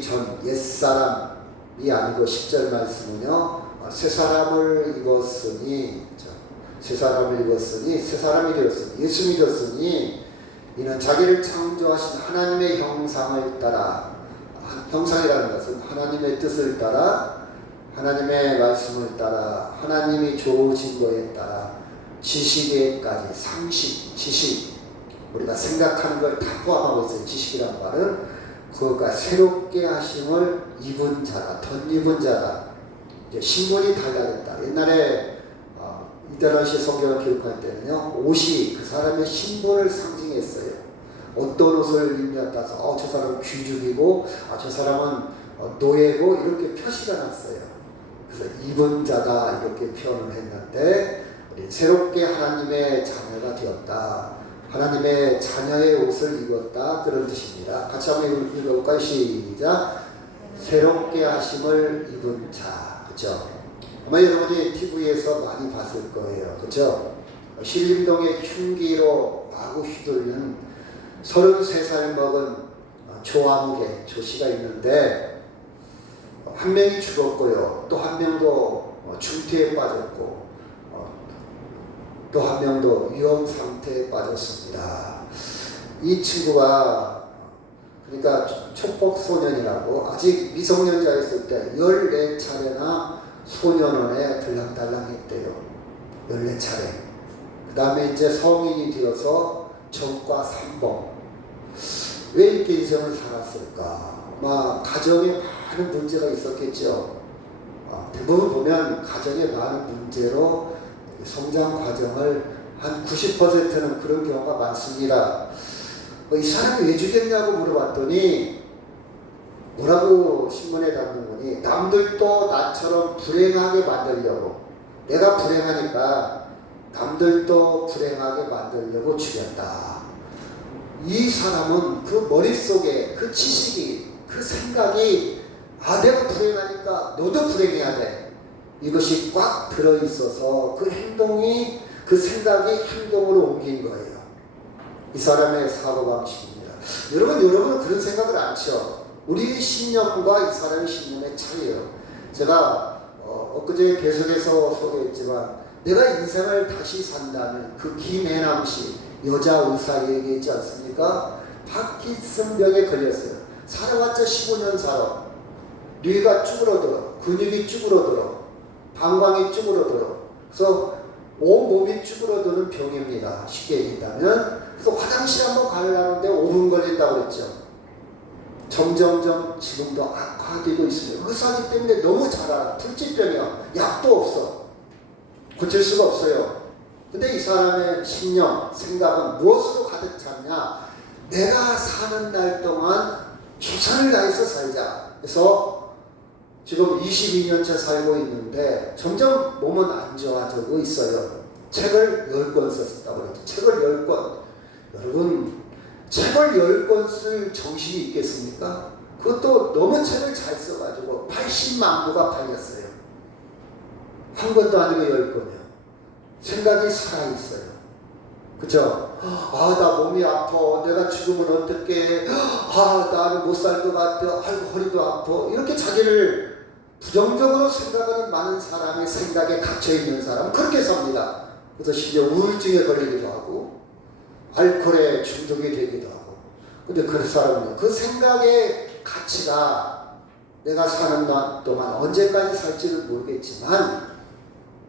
오시기 전 옛사람이 아니고 10절 말씀은요, 새 사람을 입었으니, 새 사람을 입었으니, 새 사람이 되었으니, 예수님이 되었으니, 이는 자기를 창조하신 하나님의 형상을 따라, 형상이라는 것은 하나님의 뜻을 따라, 하나님의 말씀을 따라, 하나님이 좋으신 거에 따라, 지식에까지, 상식, 지식, 우리가 생각하는 걸 다 포함하고 있어요. 지식이란 말은 그가 새롭게 하심을 입은 자다, 덧입은 자다. 이제 신분이 달라졌다. 옛날에 이대라시 성경을 교육할 때는요, 옷이 그 사람의 신분을 상징했어요. 어떤 옷을 입냐에 따라서 저 사람은 귀족이고 저 사람은 노예고 이렇게 표시가 났어요. 그래서 입은 자다 이렇게 표현을 했는데, 우리 새롭게 하나님의 자녀가 되었다, 하나님의 자녀의 옷을 입었다, 그런 뜻입니다. 같이 한번 읽어볼까요? 시작. 새롭게 하심을 입은 자. 그렇죠? 아마 여러분이 TV에서 많이 봤을 거예요. 그렇죠? 신림동의 흉기로 마구 휘둘리는 33살 먹은 조아무개 조씨가 있는데, 한 명이 죽었고요, 또 한 명도 중태에 빠졌고, 또 한 명도 위험 상태에 빠졌습니다. 이 친구가, 그러니까 촉법소년이라고, 아직 미성년자였을 때 14차례나 소년원에 들락달락했대요. 14차례. 그 다음에 이제 성인이 되어서 전과 3범. 왜 이렇게 인생을 살았을까? 아마 가정에 많은 문제가 있었겠죠. 대부분 보면 가정에 많은 문제로 성장 과정을 한 90%는 그런 경우가 많습니다. 이 사람이 왜 죽였냐고 물어봤더니 뭐라고 신문에 담는 거니, 남들도 나처럼 불행하게 만들려고, 내가 불행하니까 남들도 불행하게 만들려고 죽였다. 이 사람은 그 머릿속에 그 지식이, 그 생각이, 내가 불행하니까 너도 불행해야 돼, 이것이 꽉 들어있어서 그 행동이, 그 생각이 행동으로 옮긴 거예요. 이 사람의 사고방식입니다. 여러분은 그런 생각을 안 쳐. 우리의 신념과 이 사람의 신념의 차이예요. 제가 엊그제 계속해서 소개했지만, 내가 인생을 다시 산다면, 그 김혜남 씨, 여자 의사 얘기했지 않습니까? 파킨슨병에 걸렸어요. 살아봤자 15년 살아. 뇌가 쭈그러들어, 근육이 쭈그러들어, 방광이 쭈그러들어. 그래서 온몸이 쭈그러드는 병입니다. 쉽게 얘기한다면. 그래서 화장실 한번 가려는데 5분 걸린다고 그랬죠. 점점점 지금도 악화되고 있습니다. 의사기 때문에 너무 잘 알아. 불치병이야. 약도 없어. 고칠 수가 없어요. 근데 이 사람의 신념, 생각은 무엇으로 가득 찼냐? 내가 사는 날 동안 최선을 다해서 살자. 그래서 지금 22년째 살고 있는데 점점 몸은 안 좋아지고 있어요. 책을 10권 썼다고 그랬죠. 책을 10권. 여러분, 책을 10권 쓸 정신이 있겠습니까? 그것도 너무 책을 잘 써가지고 80만 부가 팔렸어요. 한 권도 아니고 10권이요. 생각이 살아있어요. 그죠? 나 몸이 아파. 내가 죽으면 어떡해. 나는 못 살 것 같아. 아이고, 허리도 아파. 이렇게 자기를 부정적으로 생각하는 많은 사람의 생각에 갇혀있는 사람은 그렇게 삽니다. 그래서 심지어 우울증에 걸리기도 하고, 알코올에 중독이 되기도 하고. 근데 그 사람은 그 생각의 가치가 내가 사는 동안 언제까지 살지는 모르겠지만,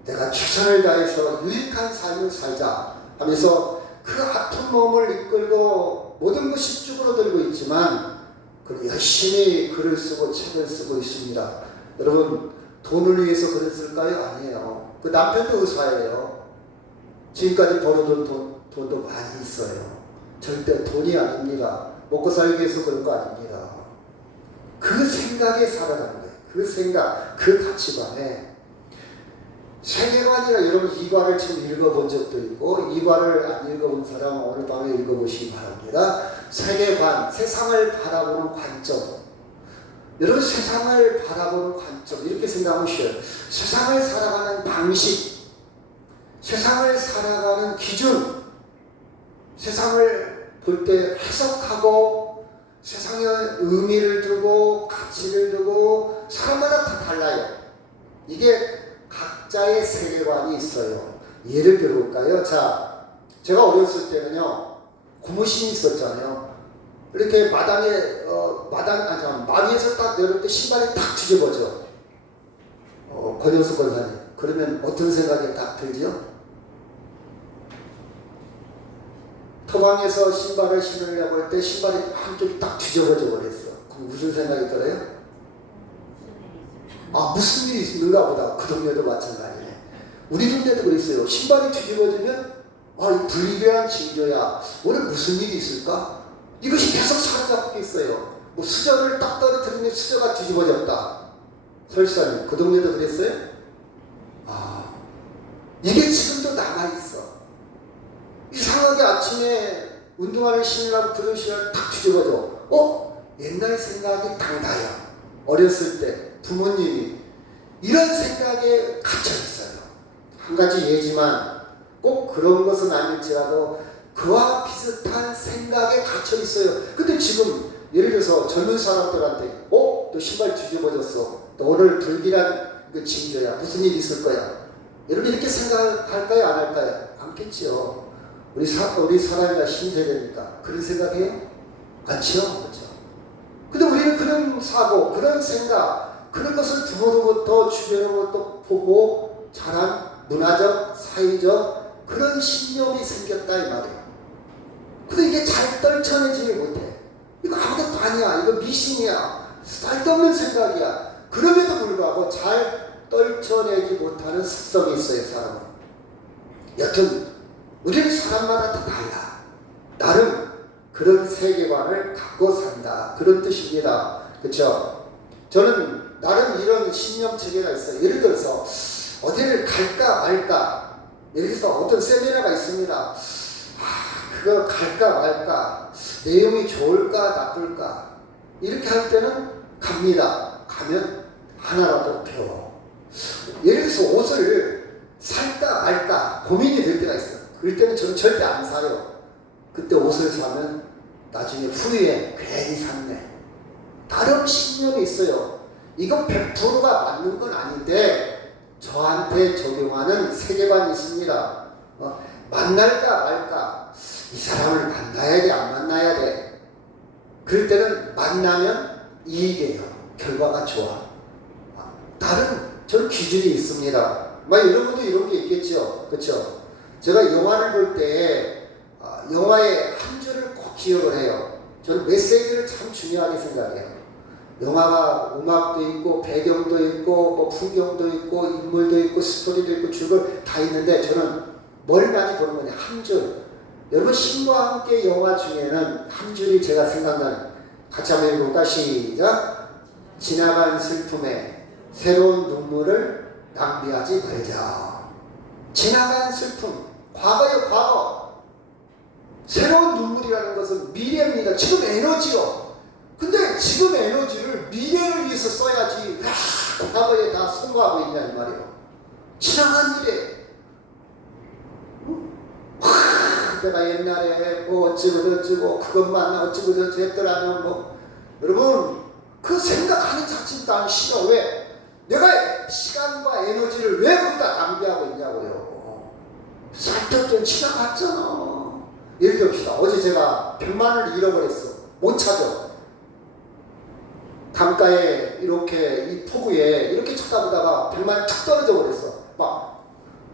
내가 최선을 다해서 유익한 삶을 살자 하면서 그 아픈 몸을 이끌고 모든 것이 쭈그러들고 있지만, 그리고 열심히 글을 쓰고 책을 쓰고 있습니다. 여러분, 돈을 위해서 글을 쓸까요? 아니에요. 그 남편도 의사예요. 지금까지 벌어둔 돈도 많이 있어요. 절대 돈이 아닙니다. 먹고 살기 위해서 그런 거 아닙니다. 그 생각에 살아가는 거예요. 그 생각, 그 가치관에. 세계관이라, 여러분 이과를 지금 읽어본 적도 있고, 이과를 안 읽어본 사람은 오늘 밤에 읽어보시기 바랍니다. 세계관, 세상을 바라보는 관점. 여러분, 세상을 바라보는 관점, 이렇게 생각하면 쉬워요. 세상을 살아가는 방식, 세상을 살아가는 기준, 세상을 볼 때 해석하고 세상에 의미를 두고 가치를 두고 사람마다 다 달라요. 이게 각자의 세계관이 있어요. 예를 들어볼까요? 자, 제가 어렸을 때는요, 고무신이 있었잖아요. 이렇게 마비에서 딱 내릴 때 신발이 딱 뒤집어져. 권영수 권사님. 그러면 어떤 생각이 딱 들죠? 토방에서 신발을 신으려고 할 때 신발이 한쪽이 딱 뒤집어져 버렸어. 그럼 무슨 생각이 들어요? 무슨 일이 있는가 보다. 그 동네도 마찬가지네. 우리 동네도 그랬어요. 신발이 뒤집어지면 이 불길한 징조야. 오늘 무슨 일이 있을까? 이것이 계속 사로잡고 있어요. 뭐 수저를 딱 떨어뜨리면 수저가 뒤집어졌다. 설사님, 그 동네도 그랬어요? 이게 지금도 남아있어. 이상하게 아침에 운동화를 신으려고 그런 시간을 탁 뒤집어져. 옛날 생각이 딱 나요. 어렸을 때 부모님이 이런 생각에 갇혀있어요. 한 가지 예지만 꼭 그런 것은 아닐지라도 그와 비슷한 생각에 갇혀있어요. 근데 지금 예를 들어서 젊은 사람들한테 또 신발 뒤집어졌어. 너 오늘 불길한 그 징조야. 무슨 일 있을 거야. 여러분 이렇게 생각할까요? 안 할까요? 않겠지요. 우리 사람이가 신세대니까 그런 생각해요? 않죠? 그렇죠? 근데 우리는 그런 사고, 그런 생각, 그런 것을 부모로부터 주변으로부터 보고 자란 문화적, 사회적 그런 신념이 생겼다 이 말이에요. 근데 이게 잘 떨쳐내지를 못해. 이거 아무것도 아니야. 이거 미신이야. 쓸데없는 생각이야. 그럼에도 불구하고 잘 떨쳐내지 못하는 습성이 있어요, 사람은. 여튼 우리는 사람마다 다 달라. 나름 그런 세계관을 갖고 산다. 그런 뜻입니다. 그렇죠? 저는 나름 이런 신념 체계가 있어요. 예를 들어서 어디를 갈까 말까. 예를 들어서 어떤 세미나가 있습니다. 그거 갈까 말까. 내용이 좋을까 나쁠까. 이렇게 할 때는 갑니다. 가면 하나라도 배워. 예를 들어서 옷을 살까 말까 고민이 될 때가 있어요. 그럴 때는 저는 절대 안 사요. 그때 옷을 사면 나중에 후회해. 괜히 샀네. 다른 신념이 있어요. 이건 100%가 맞는 건 아닌데 저한테 적용하는 세계관이 있습니다. 만날까 말까. 이 사람을 만나야 돼, 안 만나야 돼. 그럴 때는 만나면 이익이에요. 결과가 좋아. 다른 저는 기준이 있습니다. 여러분도 이런 게 있겠죠. 그렇죠? 제가 영화를 볼 때 영화의 한 줄을 꼭 기억을 해요. 저는 메시지를 참 중요하게 생각해요. 영화가 음악도 있고 배경도 있고 뭐 풍경도 있고 인물도 있고 스토리도 있고 줄을 다 있는데 저는 뭘 많이 보는 거냐. 한 줄. 여러분 신과 함께 영화 중에는 한 줄이 제가 생각나는, 같이 한번 읽어볼까? 시작. 지나간 슬픔에 새로운 눈물을 낭비하지 말자. 지나간 슬픔, 과거요, 과거. 새로운 눈물이라는 것은 미래입니다. 지금 에너지요. 근데 지금 에너지를 미래를 위해서 써야지. 과거에 다 소모하고 있냐 이 말이에요. 지나간 일에 내가 옛날에 뭐 어찌고 그것만 어찌고 저찌 했더라면 여러분 그 생각하는 자체도 난 싫어. 왜? 내가 시간과 에너지를 왜 거기다 낭비하고 있냐고요. 쓸데없던 지나갔잖아. 예를 듭시다. 어제 제가 100만 원을 잃어버렸어. 못 찾아. 강가에 이렇게 이 폭우에 이렇게 쳐다보다가 100만 원이 탁 떨어져 버렸어. 막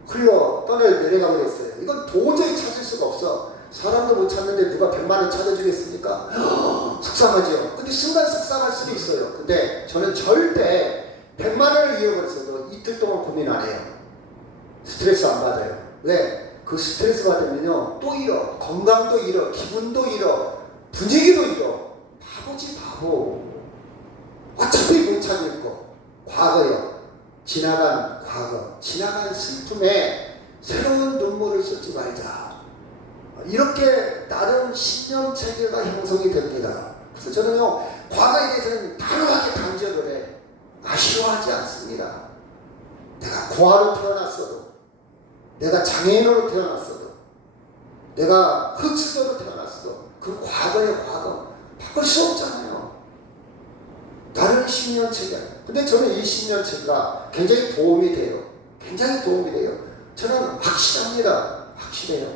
흘러 내려가 버렸어요. 이건 도저히 찾을 수가 없어. 사람도 못 찾는데 누가 100만 원 찾아주겠습니까? 속상하죠. 근데 순간 속상할 수도 있어요. 근데 저는 절대 100만 원을 잃어버렸어도 이틀 동안 고민 안 해요. 스트레스 안 받아요. 왜? 그 스트레스 받으면요 또 잃어. 건강도 잃어. 기분도 잃어. 분위기도 잃어. 바보지 바보. 어차피 못 찾을 거. 과거요. 지나간 과거, 지나간 슬픔에 새로운 눈물을 쏟지 말자. 이렇게 나름 신념 체계가 형성이 됩니다. 그래서 저는요 과거에 대해서는 단호하게 단정을 해. 아쉬워하지 않습니다. 내가 고아로 태어났어도, 내가 장애인으로 태어났어도, 내가 흑수저로 태어났어도 그 과거의 과거 바꿀 수 없잖아요. 나를 다른 신년체가. 근데 저는 이 신년체가 굉장히 도움이 돼요. 굉장히 도움이 돼요. 저는 확실합니다. 확실해요.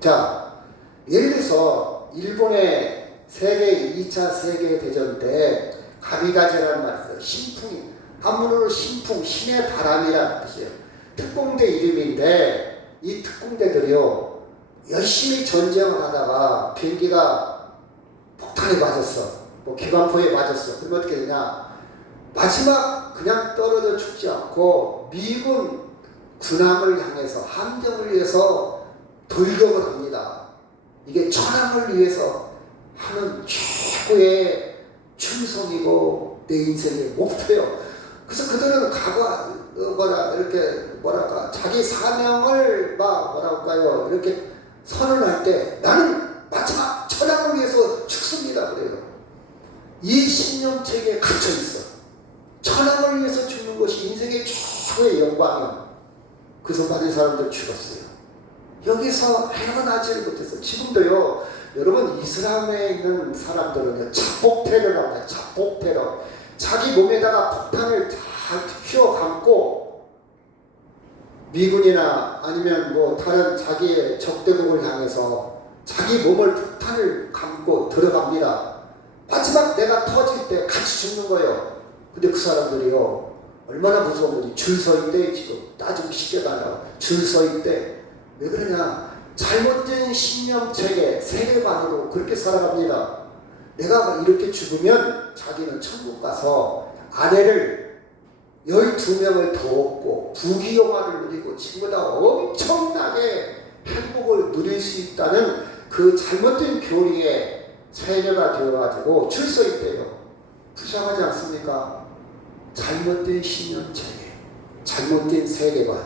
자, 예를 들어서 일본의 2차 세계대전 때 가미가제라는 말이 있어요. 신풍이, 한문으로 신풍, 신의 바람이라는 뜻이에요. 특공대 이름인데 이 특공대들이요 열심히 전쟁을 하다가 비행기가 폭탄에 맞았어. 뭐 기관포에 맞았어. 그러면 어떻게 되냐? 마지막 그냥 떨어져 죽지 않고 미군 군함을 향해서 함정을 위해서 돌격을 합니다. 이게 천황을 위해서 하는 최고의 충성이고 내 인생의 목표예요. 그래서 그들은 뭐랄까 자기 사명을 뭐랄까요 이렇게 선언할 때 나는 마지막 천황을 위해서 죽습니다 그래요. 이 신념책에 갇혀 있어. 천황을 위해서 죽는 것이 인생의 최고의 영광이야. 그래서 많은 사람들 죽었어요. 여기서 헤어나지를 못해서 지금도요. 여러분 이슬람에 있는 사람들은요 자폭 테러라고 해요. 자폭 테러. 자기 몸에다가 폭탄을 잘 휘어 감고 미군이나 아니면 뭐 다른 자기의 적대국을 향해서 자기 몸을 폭탄을 감고 들어갑니다. 마지막 내가 터질 때 같이 죽는 거예요. 근데 그 사람들이요 얼마나 무서운 건지 줄 서 있대. 지금 나 좀 시켜달라고 줄 서 있대. 왜 그러냐? 잘못된 신념체계 세계관으로 그렇게 살아갑니다. 내가 이렇게 죽으면 자기는 천국 가서 아내를 12명을 더 얻고 부귀영화를 누리고 지금보다 엄청나게 행복을 누릴 수 있다는 그 잘못된 교리에 세뇌가 되어가지고 줄 서 있대요. 불쌍하지 않습니까? 잘못된 신념체계, 잘못된 세계관,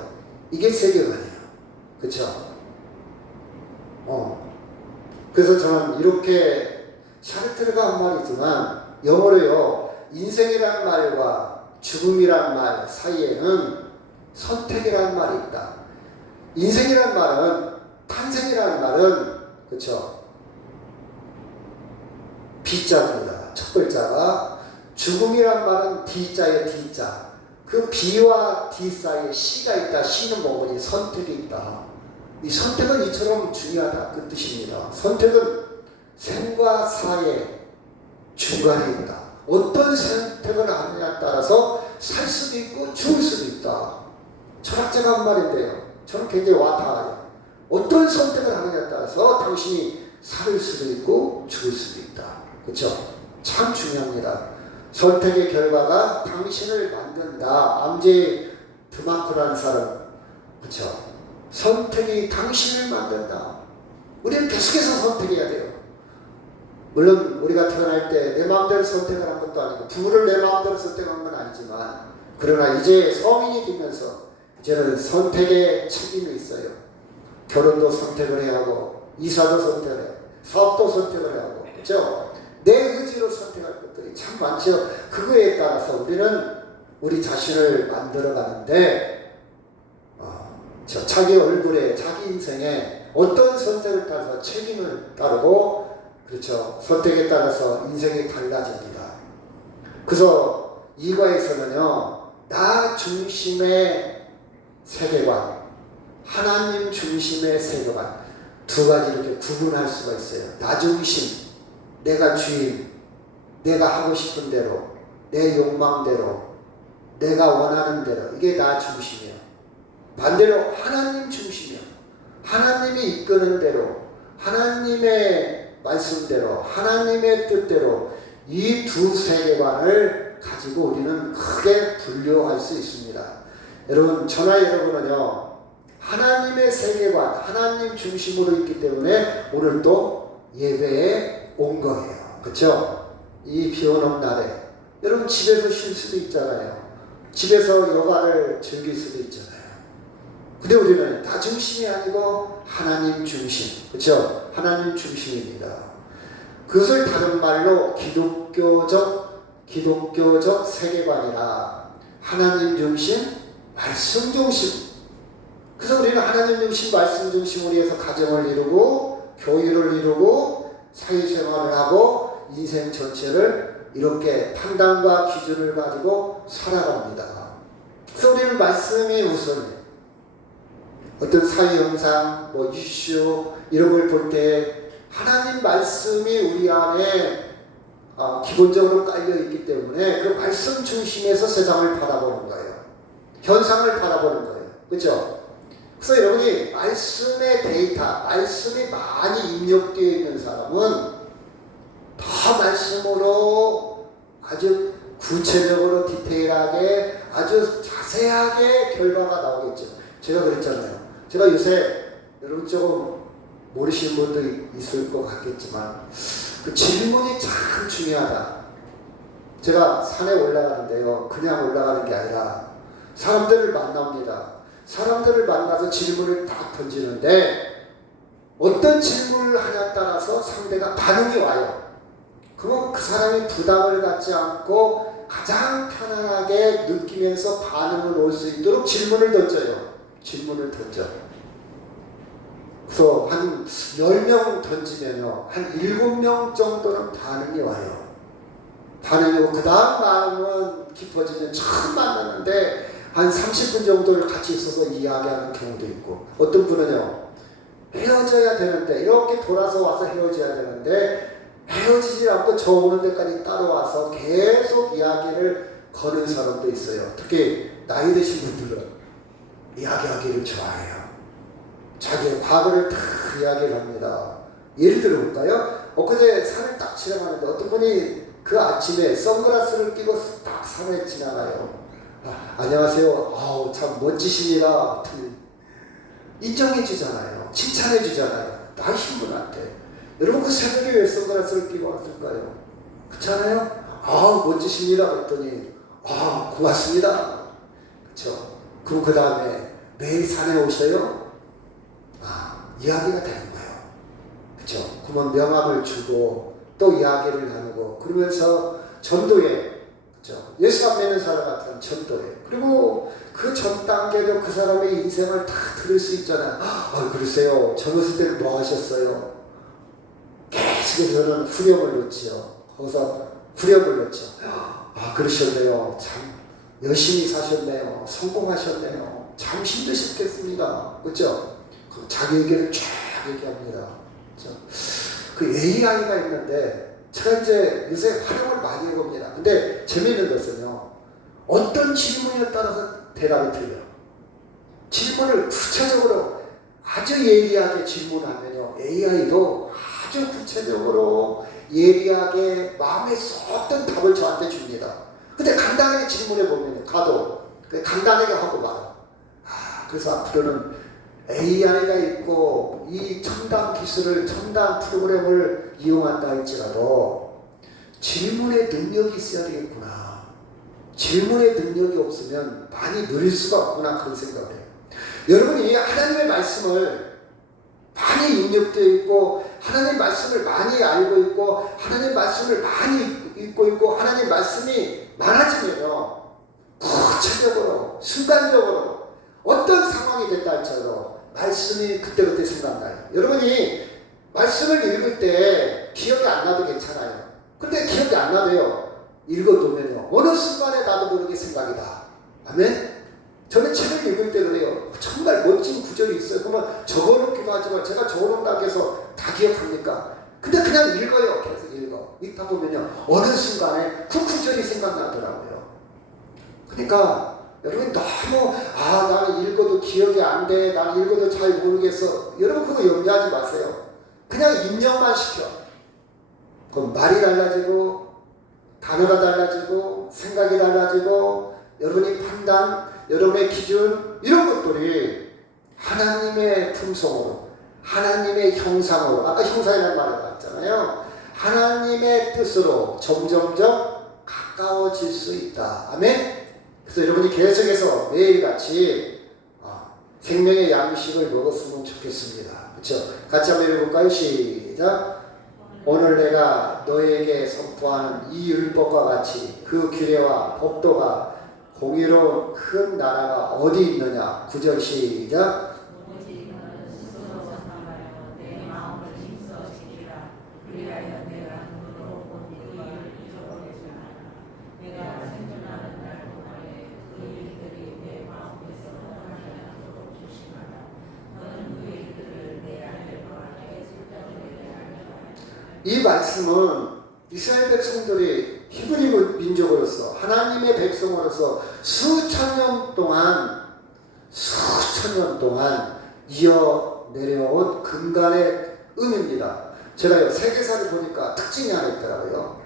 이게 세계관이에요. 그렇죠? 그래서 저는 이렇게 샤르트르가 한 말이지만 영어로요 인생이란 말과 죽음이란 말 사이에는 선택이란 말이 있다. 인생이란 말은 탄생이란 말은 그렇죠 B자입니다. 첫 글자가. 죽음이란 말은 D자예요. D자. 그 B와 D 사이에 C가 있다. C는 뭐니? 선택이 있다. 이 선택은 이처럼 중요하다 그 뜻입니다. 선택은 생과 사의 중간에 있다. 어떤 선택을 하느냐에 따라서 살 수도 있고 죽을 수도 있다. 철학자가 한 말인데요. 저는 굉장히 와닿아요. 어떤 선택을 하느냐에 따라서 당신이 살 수도 있고 죽을 수도 있다. 그렇죠? 참 중요합니다. 선택의 결과가 당신을 만든다. 암제 드마크라는 사람, 그렇죠? 선택이 당신을 만든다. 우리는 계속해서 선택해야 돼요. 물론 우리가 태어날 때 내 마음대로 선택을 한 것도 아니고 부부를 내 마음대로 선택한 건 아니지만 그러나 이제 성인이 되면서 이제는 선택의 책임이 있어요. 결혼도 선택을 해야 하고 이사도 선택을 해야 하고 사업도 선택을 해야 하고 그렇죠? 내 의지로 선택할 것들이 참 많죠. 그거에 따라서 우리는 우리 자신을 만들어 가는데 자기 얼굴에 자기 인생에 어떤 선택을 따라서 책임을 따르고 그렇죠. 선택에 따라서 인생이 달라집니다. 그래서 이과에서는요 나 중심의 세계관, 하나님 중심의 세계관 두 가지 이렇게 구분할 수가 있어요. 나 중심, 내가 주인, 내가 하고 싶은 대로, 내 욕망대로, 내가 원하는 대로, 이게 나 중심이에요. 반대로 하나님 중심이에요. 하나님이 이끄는 대로, 하나님의 말씀대로, 하나님의 뜻대로 이 두 세계관을 가지고 우리는 크게 분류할 수 있습니다. 여러분, 저나 여러분은요 하나님의 세계관, 하나님 중심으로 있기 때문에 오늘 또 예배에 온 거예요. 그렇죠? 이 비 오는 날에 여러분 집에서 쉴 수도 있잖아요. 집에서 여가를 즐길 수도 있잖아요. 근데 우리는 나 중심이 아니고 하나님 중심, 그렇죠? 하나님 중심입니다. 그것을 다른 말로 기독교적 세계관이라 하나님 중심, 말씀 중심. 그래서 우리는 하나님 중심, 말씀 중심으로 해서 가정을 이루고 교회를 이루고 사회생활을 하고 인생 전체를 이렇게 판단과 기준을 가지고 살아갑니다. 그래서 우리는 말씀이 우선이에요. 어떤 사회 현상, 뭐 이슈 이런 걸 볼 때 하나님 말씀이 우리 안에 기본적으로 깔려 있기 때문에 그 말씀 중심에서 세상을 바라보는 거예요. 현상을 바라보는 거예요. 그렇죠? 그래서 여러분이 말씀의 데이터, 말씀이 많이 입력되어 있는 사람은 더 말씀으로 아주 구체적으로 디테일하게 아주 자세하게 결과가 나오겠죠. 제가 그랬잖아요. 제가 요새 여러분 조금 모르시는 분도 있을 것 같겠지만 그 질문이 참 중요하다. 제가 산에 올라가는데요. 그냥 올라가는 게 아니라 사람들을 만납니다. 사람들을 만나서 질문을 딱 던지는데 어떤 질문을 하냐에 따라서 상대가 반응이 와요. 그럼 그 사람이 부담을 갖지 않고 가장 편안하게 느끼면서 반응을 올 수 있도록 질문을 던져요. 질문을 던져. 그래서 한 10명 던지면요. 한 7명 정도는 반응이 와요. 반응이 오고 그 다음 마음은 깊어지면 처음 만났는데 한 30분 정도를 같이 있어서 이야기하는 경우도 있고 어떤 분은요. 헤어져야 되는데 이렇게 돌아서 와서 헤어져야 되는데 헤어지지 않고 저 오는 데까지 따라와서 계속 이야기를 거는 사람도 있어요. 특히 나이 드신 분들은 이야기하기를 좋아해요. 자기의 과거를 다 이야기를 합니다. 예를 들어볼까요? 엊그제 산을 딱 지나가는데 어떤 분이 그 아침에 선글라스를 끼고 딱 산에 지나가요. 안녕하세요. 아우 참 멋지십니다. 인정해 주잖아요. 칭찬해 주잖아요. 나이신 분한테. 여러분 그 새벽에 왜 선글라스를 끼고 왔을까요? 그렇잖아요? 멋지십니다. 그랬더니 고맙습니다. 그렇죠? 그럼 그 다음에 매일 산에 오셔요? 이야기가 되는 거예요. 그렇죠? 그러면 명함을 주고 또 이야기를 나누고 그러면서 전도에 그렇죠? 예수 안 믿는 사람 같은 전도에 그리고 그 전 단계도 그 사람의 인생을 다 들을 수 있잖아요. 그러세요. 젊었을 때는 뭐 하셨어요? 계속해서 저는 후렴을 넣지요. 거기서 후렴을 넣죠. 그러셨네요. 참 열심히 사셨네요. 성공하셨네요. 참 힘드셨겠습니다. 그렇죠? 자기 얘기를 쫙 얘기합니다. 그렇죠? 그 AI가 있는데 제가 이제 요새 활용을 많이 해봅니다. 근데 재미있는 것은요. 어떤 질문에 따라서 대답이 틀려요. 질문을 구체적으로 아주 예리하게 질문하면요. AI도 아주 구체적으로 예리하게 마음에 쏙 든 답을 저한테 줍니다. 근데 간단하게 질문해보면 가도 간단하게 하고 말아. 그래서 앞으로는 AI가 있고 이 첨단 기술을 첨단 프로그램을 이용한다 할지라도 질문의 능력이 있어야 되겠구나. 질문의 능력이 없으면 많이 누릴 수가 없구나 그런 생각을 해요. 여러분이 하나님의 말씀을 많이 입력되어 있고 하나님의 말씀을 많이 알고 있고 하나님의 말씀을 많이 읽고 있고 하나님의 말씀이 많아지면요. 구체적으로 순간적으로 어떤 상황이 됐다 할지라도 말씀이 그때그때 생각나요. 여러분이 말씀을 읽을 때 기억이 안 나도 괜찮아요. 근데 기억이 안 나도요. 읽어두면요. 어느 순간에 나도 모르게 생각이다. 아멘? 저는 책을 읽을 때 그래요. 정말 멋진 구절이 있어요. 그러면 적어놓기도 하지만 제가 적어놓는다고 해서 다 기억합니까? 근데 그냥 읽어요. 계속 읽어. 읽다 보면요. 어느 순간에 그 구절이 생각나더라고요. 그러니까 여러분 너무 나는 읽어도 기억이 안 돼. 나는 읽어도 잘 모르겠어. 여러분 그거 염려하지 마세요. 그냥 입력만 시켜. 그럼 말이 달라지고 단어가 달라지고 생각이 달라지고 여러분의 판단, 여러분의 기준 이런 것들이 하나님의 품성으로 하나님의 형상으로 아까 형상이라는 말을 나왔잖아요. 하나님의 뜻으로 점점점 가까워질 수 있다. 아멘? 그래서 여러분이 계속해서 매일같이 생명의 양식을 먹었으면 좋겠습니다. 그렇죠? 같이 한번 읽어볼까요? 시작. 오늘 내가 너에게 선포하는 이 율법과 같이 그 규례와 법도가 공의로운 큰 나라가 어디 있느냐. 9절 시작. 이 말씀은 이스라엘 백성들이 히브리 민족으로서 하나님의 백성으로서 수천 년 동안 이어 내려온 근간의 의미입니다. 제가요 세계사를 보니까 특징이 하나 있더라고요.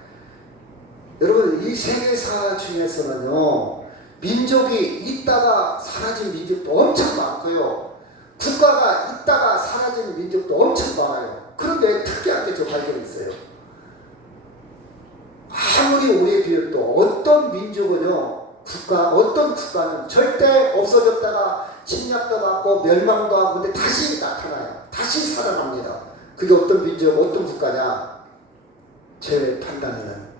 여러분 이 세계사 중에서는요 민족이 있다가 사라진 민족도 엄청 많고요 국가가 있다가 사라진 민족도 엄청 많아요. 그런데 특이하게 저 발견했어요. 아무리 오래 비었도 어떤 민족은요 어떤 국가는 절대 없어졌다가 침략도 받고 멸망도 하고 근데 다시 나타나요. 다시 살아납니다. 그게 어떤 민족 어떤 국가냐? 제 판단에는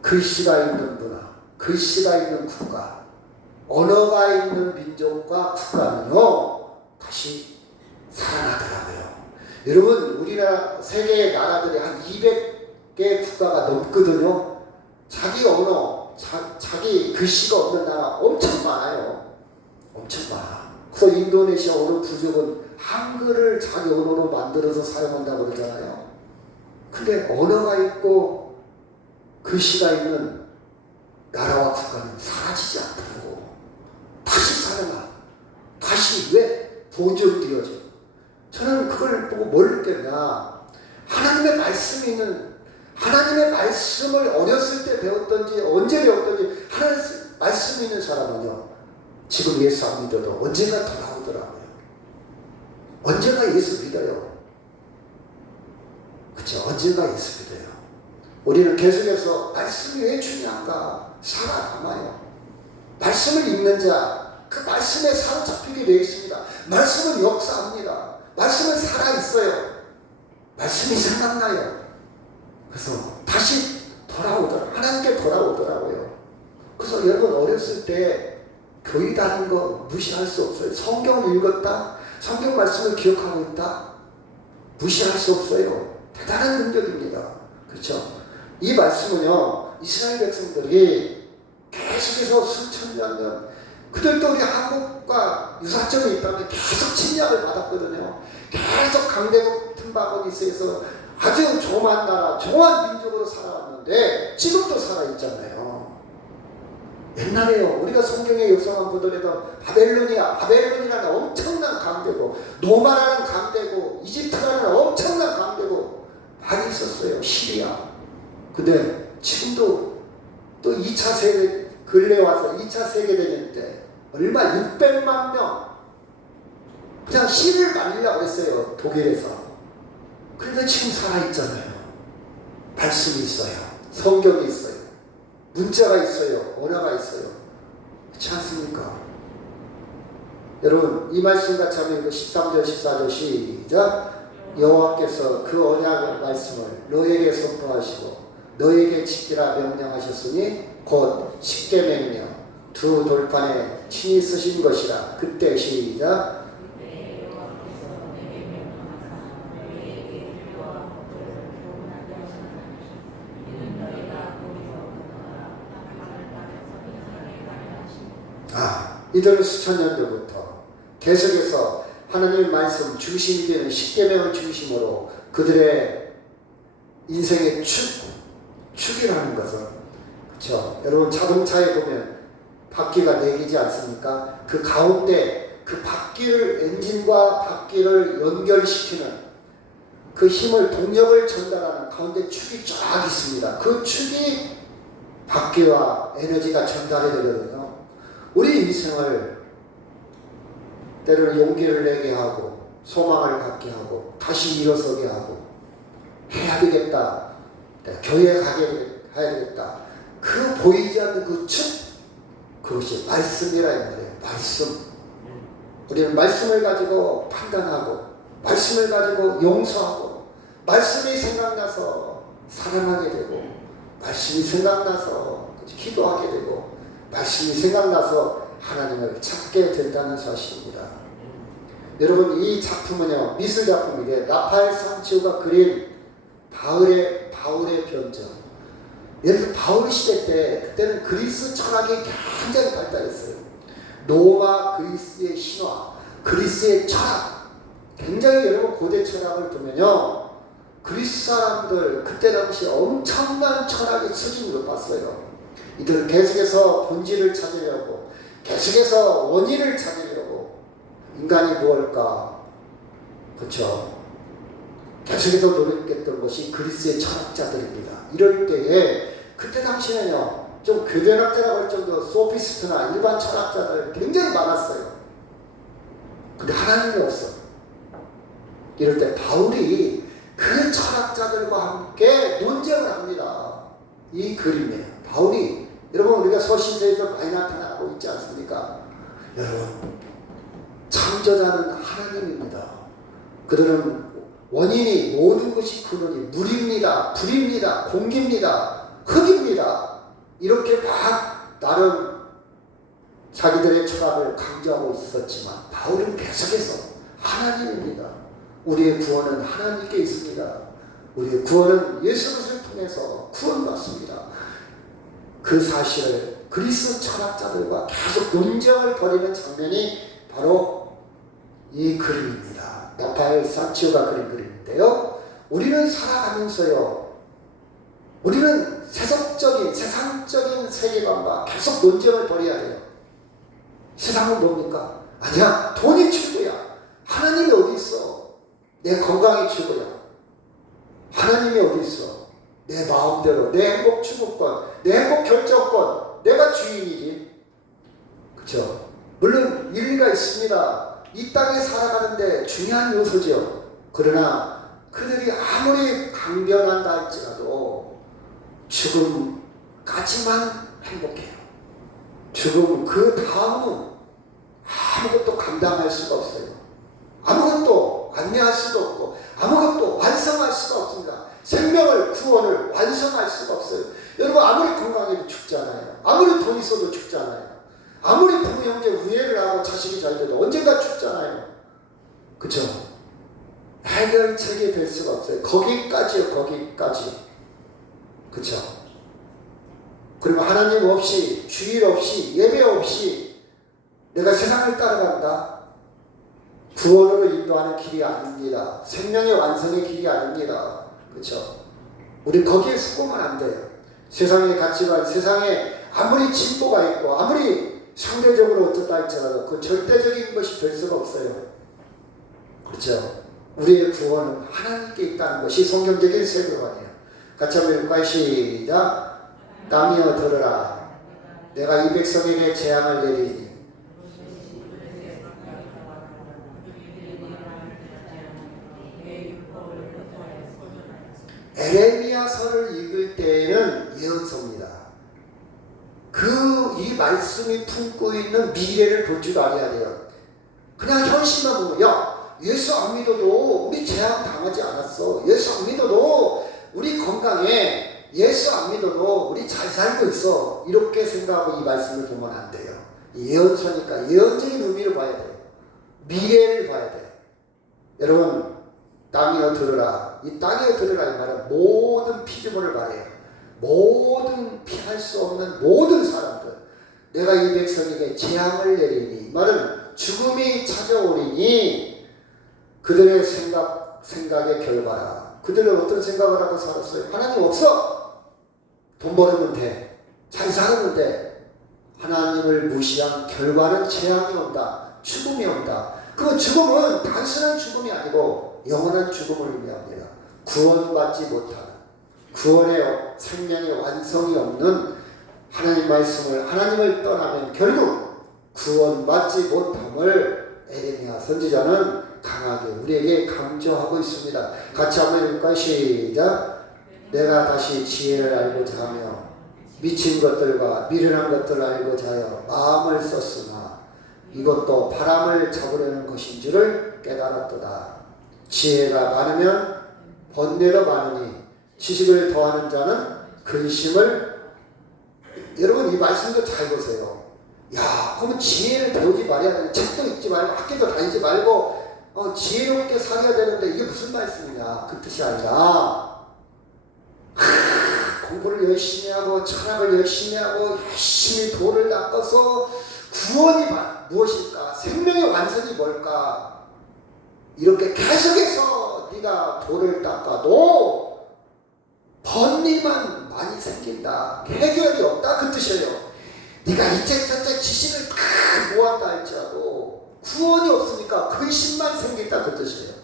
글씨가 있는 문화, 글씨가 있는 국가, 언어가 있는 민족과 국가는요 다시 살아나더라고요. 여러분 우리나라 세계의 나라들이 한 200개 국가가 넘거든요. 자기 언어, 자기 글씨가 없는 나라 엄청 많아요. 엄청 많아. 그래서 인도네시아 어느 부족은 한글을 자기 언어로 만들어서 사용한다고 그러잖아요. 근데 언어가 있고 글씨가 있는 나라와 국가는 사라지지 않더라고. 다시 살아나. 다시 왜? 보존되어져. 저는 그걸 보고 뭘 느꼈냐. 하나님의 말씀이 있는 하나님의 말씀을 어렸을 때 배웠던지 언제 배웠던지 하나님의 말씀이 있는 사람은요 지금 예수 안 믿어도 언젠가 돌아오더라고요. 언젠가 예수 믿어요. 그렇죠? 언젠가 예수 믿어요. 우리는 계속해서 말씀이 왜 중요한가 살아남아요. 말씀을 읽는 자, 그 말씀에 사로잡히게 되어 있습니다. 말씀은 역사합니다. 말씀은 살아있어요. 말씀이 생각나요. 그래서 다시 하나님께 돌아오더라고요. 그래서 여러분 어렸을 때 교회 다니는 거 무시할 수 없어요. 성경 읽었다? 성경 말씀을 기억하고 있다? 무시할 수 없어요. 대단한 능력입니다. 그렇죠? 이 말씀은요 이스라엘 백성들이 계속해서 수천 년 그들도 우리 한국과 유사점이 있다면 계속 침략을 받았거든요. 계속 강대국 틈바구니에서 아주 조만 나라, 조한 민족으로 살아왔는데 지금도 살아있잖아요. 옛날에요 우리가 성경의 역사만 보더라도 바벨론이라는 엄청난 강대국, 노마라는 강대국, 이집트라는 엄청난 강대국 많이 있었어요. 시리아. 근데 지금도 또 2차 세계 근래 와서 2차 세계대전 때 얼마 600만 명 그냥 씨를 말리려고 했어요. 독일에서. 그런데 지금 살아있잖아요. 말씀이 있어요. 성경이 있어요. 문자가 있어요. 언어가 있어요. 그렇지 않습니까? 여러분 이 말씀 같이 하면 13절 14절 시작. 여호와께서 그 언약 말씀을 너에게 선포하시고 너에게 지키라 명령하셨으니 곧 십계명이며 두 돌판에 친히 쓰신 것이라. 그때 시작. 이들은 수천 년 전부터 계속해서 하나님의 말씀 중심이 되는 십계명을 중심으로 그들의 인생의 축이라는 것은 그렇죠. 여러분 자동차에 보면 바퀴가 4개지 않습니까? 그 가운데 그 바퀴를 엔진과 바퀴를 연결시키는 그 힘을 동력을 전달하는 가운데 축이 쫙 있습니다. 그 축이 바퀴와 에너지가 전달이 되거든요. 우리 인생을 때로는 용기를 내게 하고 소망을 갖게 하고 다시 일어서게 하고 해야 되겠다. 교회에 가야 되겠다. 그 보이지 않는 그 축, 그것이 말씀이라 이 말이에요. 말씀. 우리는 말씀을 가지고 판단하고 말씀을 가지고 용서하고 말씀이 생각나서 사랑하게 되고 말씀이 생각나서 기도하게 되고 말씀이 생각나서 하나님을 찾게 된다는 사실입니다. 여러분 이 작품은요 미술 작품인데 라파엘 산치오가 그린 바울의 변정. 예를 들어 바울 시대 때 그때는 그리스 철학이 굉장히 발달했어요. 로마 그리스의 신화, 그리스의 철학. 굉장히 여러분 고대 철학을 보면요 그리스 사람들 그때 당시 엄청난 철학의 수준을 높았어요. 이들은 계속해서 본질을 찾으려고, 계속해서 원인을 찾으려고, 인간이 무엇일까? 그렇죠. 계속해서 노력했던 것이 그리스의 철학자들입니다. 이럴 때에 그때 당시에는요, 좀 교대학자라고 할 정도로 소피스트나 일반 철학자들 굉장히 많았어요. 근데 하나님이 없어. 이럴 때 바울이 그 철학자들과 함께 논쟁을 합니다. 이 그림이에요. 바울이, 여러분 우리가 서신서에서 많이 나타나고 있지 않습니까? 여러분, 창조자는 하나님입니다. 그들은 원인이, 모든 것이 근원이 물입니다, 불입니다, 공기입니다, 흙입니다. 이렇게 막 나름 자기들의 철학을 강조하고 있었지만 바울은 계속해서 하나님입니다. 우리의 구원은 하나님께 있습니다. 우리의 구원은 예수 그리스도를 통해서 구원받습니다. 그 사실을 그리스 철학자들과 계속 논쟁을 벌이는 장면이 바로 이 그림입니다. 라파엘 산치오가 그린 그림인데요. 우리는 살아가면서요, 우리는 세상적인 세계관과 계속 논쟁을 벌여야 돼요. 세상은 뭡니까? 아니야, 돈이 최고야. 하나님이 어디 있어? 내 건강이 최고야. 하나님이 어디 있어? 내 마음대로, 내 행복 추구권, 내 행복 결정권, 내가 주인이지. 그렇죠? 물론 일리가 있습니다. 이 땅에 살아가는데 중요한 요소죠. 그러나 그들이 아무리 강변한다 할지라도 죽음까지만 행복해요. 죽음 그 다음은 아무것도 감당할 수가 없어요. 아무것도 안내할 수도 없고 아무것도 완성할 수가 없습니다. 생명을, 구원을 완성할 수가 없어요. 여러분, 아무리 건강해도 죽잖아요. 아무리 돈 있어도 죽잖아요. 아무리 부모 형제 우애를 하고 자식이 잘 돼도 언젠가 죽잖아요. 그쵸? 해결책이 될 수가 없어요. 거기까지요, 거기까지. 그쵸? 그리고 하나님 없이, 주일 없이, 예배 없이 내가 세상을 따라간다? 구원으로 인도하는 길이 아닙니다. 생명의 완성의 길이 아닙니다. 그렇죠? 우리 거기에 속으면 안 돼요. 세상의 가치관, 세상에 아무리 진보가 있고 아무리 상대적으로 어떻다 할지라도 그 절대적인 것이 될 수가 없어요. 그렇죠? 우리의 구원은 하나님께 있다는 것이 성경적인 세계관이에요. 같이 한번 읽을까요? 시작. 땅이여 들으라. 내가 이 백성에게 재앙을 내리니 에레미야서를 읽을 때에는 예언서입니다. 이 말씀이 품고 있는 미래를 볼 줄 알아야 돼요. 그냥 현실만 보면, 야, 예수 안 믿어도 우리 재앙 당하지 않았어. 예수 안 믿어도 우리 건강해. 예수 안 믿어도 우리 잘 살고 있어. 이렇게 생각하고 이 말씀을 보면 안 돼요. 예언서니까 예언적인 의미를 봐야 돼요. 미래를 봐야 돼요. 여러분, 땅이여 들으라. 이 땅이여 들으라 이 말은 모든 피조물을 말해요. 모든 피할 수 없는 모든 사람들. 내가 이 백성에게 재앙을 내리니, 이 말은 죽음이 찾아오리니 그들의 생각의 결과라. 그들은 어떤 생각을 하고 살았어요? 하나님 없어. 돈 벌으면 돼. 잘 살면 돼. 하나님을 무시한 결과는 재앙이 온다. 죽음이 온다. 그 죽음은 단순한 죽음이 아니고 영원한 죽음을 의미합니다. 구원받지 못하는, 구원의 생명의 완성이 없는 하나님 말씀을, 하나님을 떠나면 결국 구원받지 못함을 에레미야 선지자는 강하게 우리에게 강조하고 있습니다. 같이 한번 읽을까요? 시작. 내가 다시 지혜를 알고자 하며 미친 것들과 미련한 것들을 알고자 하여 마음을 썼으나 이것도 바람을 잡으려는 것인 줄을 깨달았도다. 지혜가 많으면 번뇌도 많으니 지식을 더하는 자는 근심을. 여러분, 이 말씀도 잘 보세요. 야, 그러면 지혜를 배우지 말아야 되는, 책도 읽지 말고 학교도 다니지 말고 지혜롭게 살아야 되는데 이게 무슨 말씀이냐, 그 뜻이 아니라 공부를 열심히 하고 철학을 열심히 하고 열심히 도를 닦아서 구원이 무엇일까, 생명의 완성이 뭘까, 이렇게 계속해서 네가 돌을 닦아도 번리만 많이 생긴다. 해결이 없다 그 뜻이에요. 네가 이책저책 지식을 다 모았다 할지라도 구원이 없으니까 근심만 생긴다 그 뜻이에요.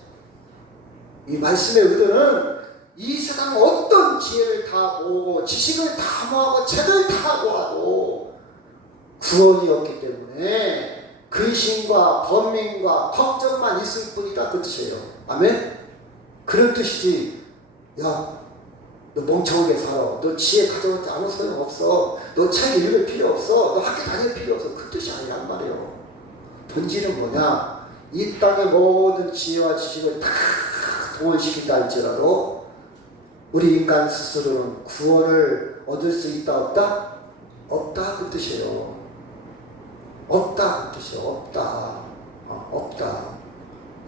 이 말씀의 의도는 이 세상 어떤 지혜를 다 모으고 지식을 다 모아고 책을 다 모아도 구원이 없기 때문에 근심과 번민과 걱정만 있을 뿐이다 그 뜻이에요. 아멘? 그런 뜻이지. 야, 너 멍청하게 살아. 너 지혜 가져왔지 아무 소용없어. 너 책 읽을 필요 없어. 너 학교 다닐 필요 없어. 그 뜻이 아니란 말이에요. 본질은 뭐냐? 이 땅의 모든 지혜와 지식을 다 동원시킨다 할지라도 우리 인간 스스로는 구원을 얻을 수 있다 없다? 없다 그 뜻이에요. 없다 그 뜻이에요. 없다. 없다.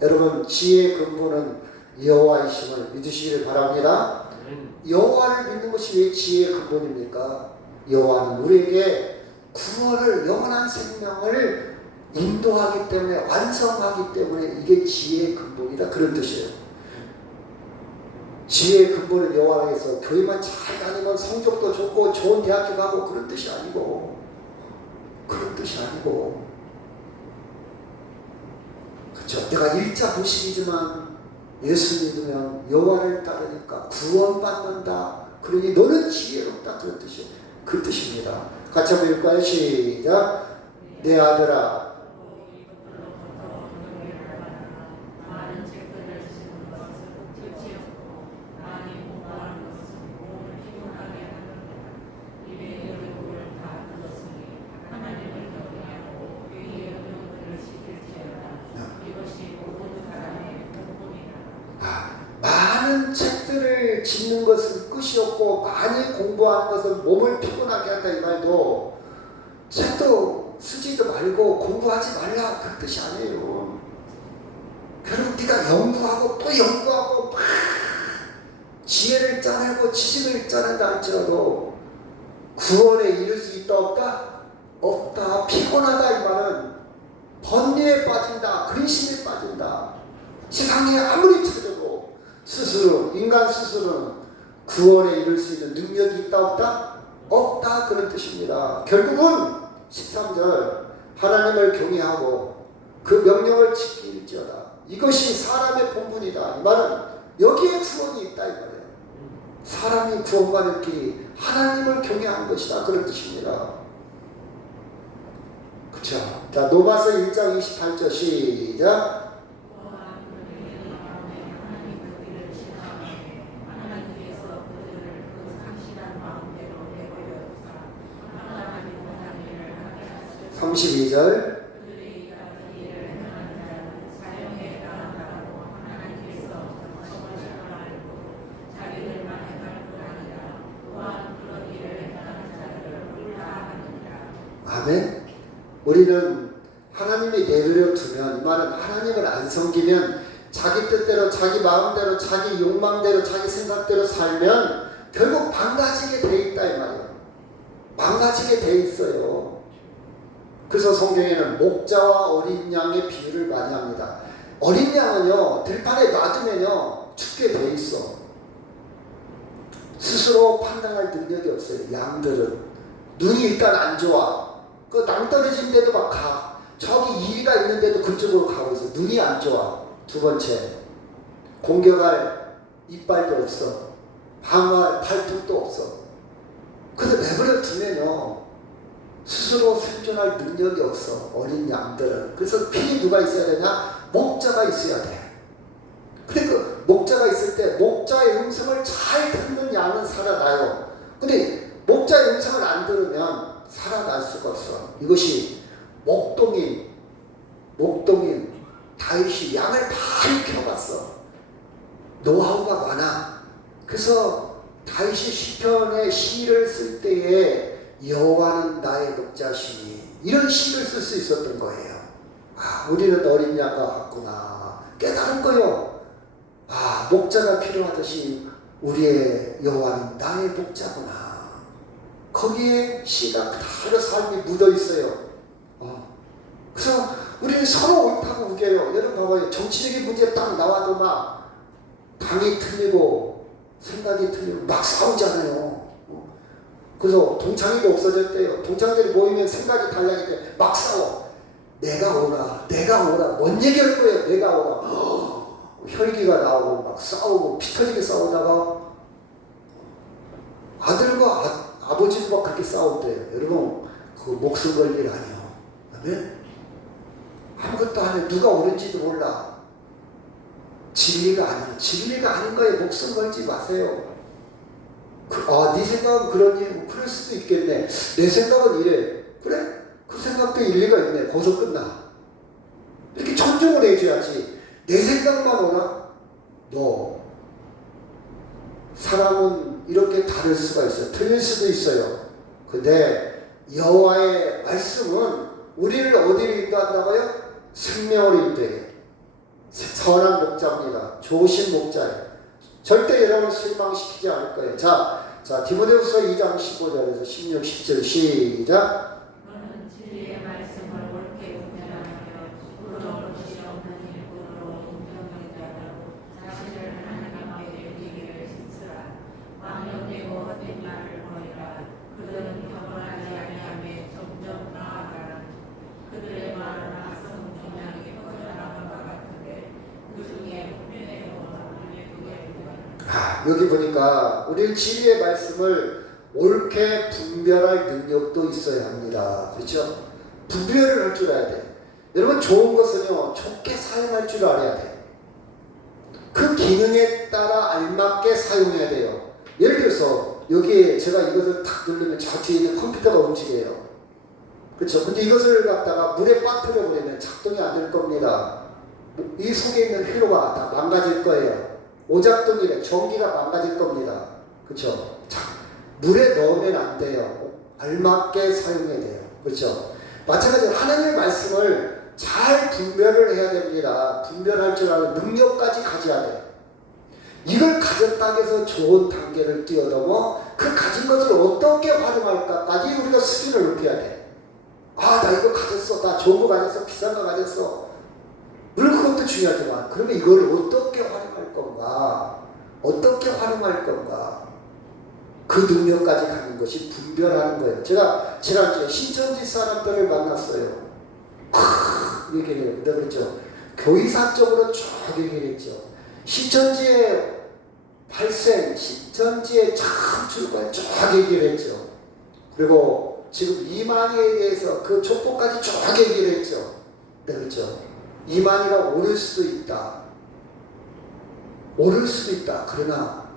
여러분 지혜의 근본은 여호와이심을 믿으시기를 바랍니다. 여호와를 믿는 것이 왜 지혜의 근본입니까? 여호와는 우리에게 구원을 영원한 생명을 인도하기 때문에 완성하기 때문에 이게 지혜의 근본이다 그런 뜻이에요. 지혜의 근본은 여호와에서 교회만 잘 다니면 성적도 좋고 좋은 대학교 가고 그런 뜻이 아니고 그렇죠. 내가 일자 부심이지만 예수 믿으면 여호와를 따르니까 구원받는다. 그러니 너는 지혜롭다 그런 뜻이에요. 그 뜻입니다. 같이 한번 읽을까요? 시작. 내 아들아 많은 책들을 짓는 것은 끝이 없고 많이 공부하는 것은 몸을 피곤하게 한다 이 말도 책도 쓰지도 말고 공부하지 말라 그 뜻이 아니에요. 결국 네가 연구하고 또 연구하고 막 지혜를 짜내고 지식을 짜낸다 할지라도 구원에 이를 수 있다 없다? 없다. 피곤하다 이 말은 번뇌에 빠진다. 근심에 빠진다. 세상에 아무리 찾아도 스스로 인간 스스로는 구원에 이를 수 있는 능력이 있다 없다? 없다 그런 뜻입니다. 결국은 13절 하나님을 경외하고 그 명령을 지킬지어다. 이것이 사람의 본분이다. 이 말은 여기에 구원이 있다 이 말이에요. 사람이 구원받을 길이 하나님을 경외하는 것이다 그런 뜻입니다. 그렇죠. 자, 로마서 1장 28절 시작. (32절) 아멘. 우리는 하나님이 내버려 두면 이 말은 하나님을 안 섬기면 자기 뜻대로 자기 마음대로 자기 욕망대로 자기 생각대로 살면 결국 망가지게 돼 있다 이 말이에요. 망가지게 돼 있어요. 그래서 성경에는 목자와 어린 양의 비유를 많이 합니다. 어린 양은요 들판에 놔두면요 죽게 돼 있어. 스스로 판단할 능력이 없어요. 양들은 눈이 일단 안 좋아. 그 낭떠러진 데도 막 가. 저기 이리가 있는데도 그쪽으로 가고 있어. 눈이 안 좋아. 두 번째, 공격할 이빨도 없어. 방어할 팔뚝도 없어. 그래서 내버려 두면요 스스로 생존할 능력이 없어. 어린 양들은. 그래서 필히 누가 있어야 되냐? 목자가 있어야 돼. 근데 그 목자가 있을 때 목자의 음성을 잘 듣는 양은 살아나요. 근데 목자의 음성을 안 들으면 살아날 수가 없어. 이것이 목동인 다윗이 양을 많이 키워봤어. 노하우가 많아. 그래서 다윗이 시편의 시를 쓸 때에 여호와는 나의 목자시니 이런 시를 쓸 수 있었던 거예요. 아, 우리는 어린 양과 같구나 깨달은 거요. 아, 목자가 필요하듯이 우리의 여호와는 나의 목자구나. 거기에 시가 그대로 삶이 묻어 있어요. 그래서 우리는 서로 옳다고 우겨요. 여러분 봐봐요. 정치적인 문제 딱 나와도 막 당이 틀리고 생각이 틀리고 막 싸우잖아요. 그래서 동창회도 없어졌대요. 동창들이 모이면 생각이 달라질 때 막 싸워. 내가 오라, 내가 오라. 뭔 얘기할 거예요? 내가 오라. 혈기가 나오고 막 싸우고 피 터지게 싸우다가 아들과 아버지도 막 그렇게 싸웠대요. 여러분, 그 목숨 걸 일 아니에요. 아멘? 아무것도 안 해. 누가 옳은지도 몰라. 진리가 아니에요. 진리가 아닌 거에 목숨 걸지 마세요. 네 생각은 그러니? 뭐 그럴 수도 있겠네. 내 생각은 이래. 그래? 그 생각도 일리가 있네. 거기서 끝나. 이렇게 존중을 해줘야지. 내 생각만 오나? 사람은 이렇게 다를 수가 있어요. 틀릴 수도 있어요. 근데 여호와의 말씀은 우리를 어디로 인도한다고요? 생명을 인도해요. 선한 목자입니다. 좋으신 목자예요. 절대 여러분을 실망시키지 않을 거예요. 자, 디모데후서 2장 15절에서 16, 17 시작. 너는 진리의 말씀을 옳게 분별하며 부끄러울 것이 없는 일꾼으로 인정된 자라고 자신을 하나님 앞에 여기기를 힘쓰라. 완전되고 헛된 말을 버리라. 그들은 평온하지 아니하며 점점 나아가라. 그들의 말은 악성 종양이 퍼져나간 것 같은데 그 중에 분명히 여기 보니까 우리는 진리의 말씀을 옳게 분별할 능력도 있어야 합니다. 그렇죠? 분별을 할 줄 알아야 돼. 여러분, 좋은 것은요, 좋게 사용할 줄 알아야 돼. 그 기능에 따라 알맞게 사용해야 돼요. 예를 들어서 여기에 제가 이것을 탁 누르면 저 뒤에 있는 컴퓨터가 움직여요. 그렇죠? 근데 이것을 갖다가 물에 빠뜨려 버리면 작동이 안 될 겁니다. 이 속에 있는 회로가 다 망가질 거예요. 오작동이래. 전기가 망가질 겁니다. 그렇죠? 물에 넣으면 안 돼요. 알맞게 사용해야 돼요. 그렇죠? 마찬가지로 하나님의 말씀을 잘 분별을 해야 됩니다. 분별할 줄 아는 능력까지 가져야 돼. 이걸 가졌다고 해서 좋은 단계를 뛰어넘어 그 가진 것을 어떻게 활용할까까지 우리가 수준을 높여야 돼. 나 이거 가졌어. 나 좋은 거 가졌어. 비싼 거 가졌어. 물론 그것도 중요하지만 그러면 이거를 어떻게 활용할 건가? 어떻게 활용할 건가? 그 능력까지 갖는 것이 분별하는 거예요. 제가 지난주에 신천지 사람들을 만났어요. 얘기를 해요. 그렇죠? 교의사적으로 쭉 얘기를 했죠. 신천지의 발생, 신천지의 참 출발 쭉 얘기를 했죠. 그리고 지금 이만희에 대해서 그 족보까지 쭉 얘기를 했죠. 네, 그렇죠? 이만희가 오를 수도 있다. 오를 수도 있다. 그러나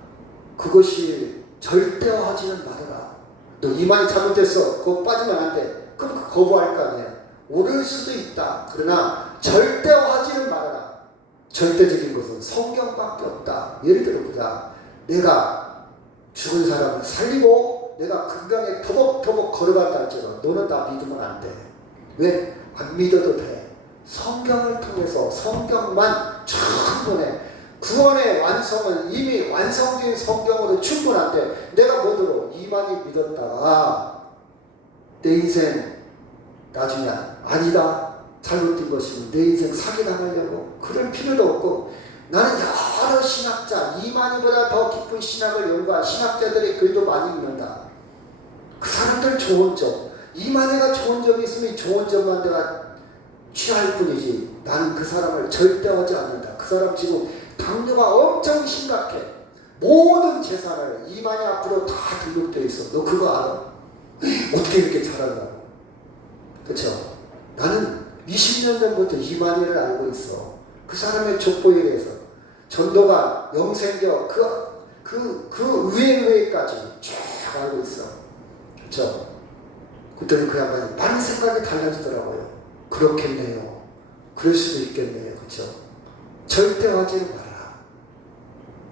그것이 절대화하지는 말아라. 너 이만희 잘못했어. 그거 빠지면 안 돼. 그럼 거부할 거 아니에요. 오를 수도 있다. 그러나 절대화하지는 말아라. 절대적인 것은 성경밖에 없다. 예를 들어 보자. 내가 죽은 사람을 살리고 내가 금강에 터벅터벅 걸어간다 할지라도 너는 나 믿으면 안 돼. 왜? 안 믿어도 돼. 성경을 통해서 성경만 충분해. 구원의 완성은 이미 완성된 성경으로 충분한데 내가 뭐더러 이만희 믿었다가 내 인생 나중에 아니다 잘못된 것이면 내 인생 사기당하려고 그럴 필요도 없고 나는 여러 신학자 이만희보다 더 깊은 신학을 연구한 신학자들의 글도 많이 읽는다. 그 사람들 좋은 점 이만희가 좋은 점이 있으면 좋은 점만 내가 취할 뿐이지 나는 그 사람을 절대하지 않는다. 그 사람 지금 당뇨가 엄청 심각해. 모든 재산을 이만희 앞으로 다 등록되어 있어. 너 그거 알아? 어떻게 이렇게 잘하냐고. 그렇죠? 나는 20년 전부터 이만희를 알고 있어. 그 사람의 족보에 대해서 전도가 영생교 그 위에까지 쫙 알고 있어. 그렇죠? 그때는 그 양반이 많은 생각이 달라지더라고요. 그렇겠네요. 그럴 수도 있겠네요. 그렇죠? 절대화하지는 말아라.